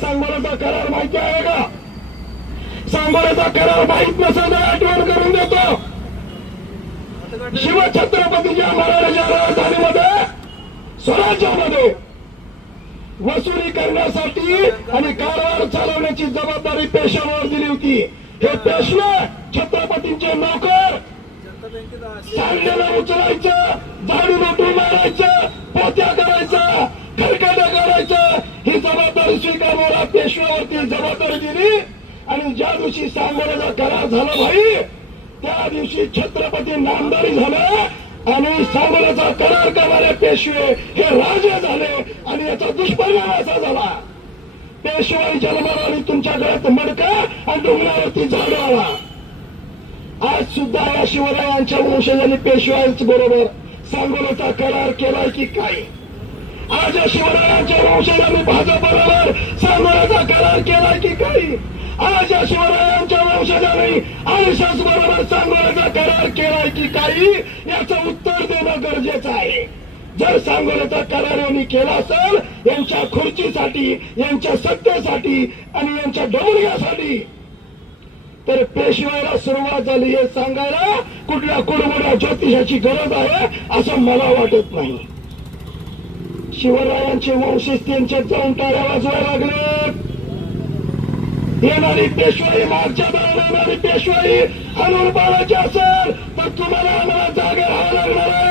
सांगोल्याचा करार माहिती आहे का? सांगोल्याचा करार माहित नसेल तर आठवण करून देतो. शिवछत्रपतीच्या महाराजांच्या राजधानीमध्ये स्वराज्यामध्ये वसुली करण्यासाठी आणि कारभार चालवण्याची जबाबदारी पेशव्यांवर दिली होती. हे पेशवे छत्रपतींचे नोकर सांगण्याला उचलायचं, झाडू लोटून मारायचं, पोत्या करायचं, खरकटं करायचं, ही जबाबदारी स्वीकारणारा पेशव्यावरती जबाबदारी दिली. आणि ज्या दिवशी सांगोल्याचा करार झाला भाई, त्या दिवशी छत्रपती नामदारी झाले आणि सांगोल्याचा करार करणारे पेशवे हे राजे झाले. आणि याचा दुष्परिणाम असा झाला, पेशवाई जन्माला आणि तुमच्या गळ्यात मडका आणि डोंगरावरती झाडू आला. आज सुद्धा या शिवरायांच्या वंशजांनी पेशव्यांच बरोबर सांगोल्याचा करार केलाय की काय? आज या शिवरायांच्या वंशजांनी भाजप बरोबर सांगोल्याचा करार केलाय की काय? आज या शिवरायांच्या वंशजांनी आरएसएस बरोबर सांगोल्याचा करार केलाय की काही? याचं उत्तर देणं गरजेचं आहे. जर सांगोल्याचा करार यांनी केला असेल यांच्या खुर्चीसाठी, यांच्या सत्तेसाठी आणि यांच्या डोंगऱ्यासाठी, तर पेशव्याला सुरुवात झाली हे सांगायला कुठल्या कुडमुड्या ज्योतिषाची गरज आहे असं मला वाटत नाही. शिवरायांचे वंशज त्यांच्यात जाऊन टाळ्या वाजवायला लागले. येणारी पेशवाई, मागच्या दाराला येणारी पेशवाई हलवून पाडायची असेल तर तुम्हाला आम्हाला जागे राहावं लागणार आहे.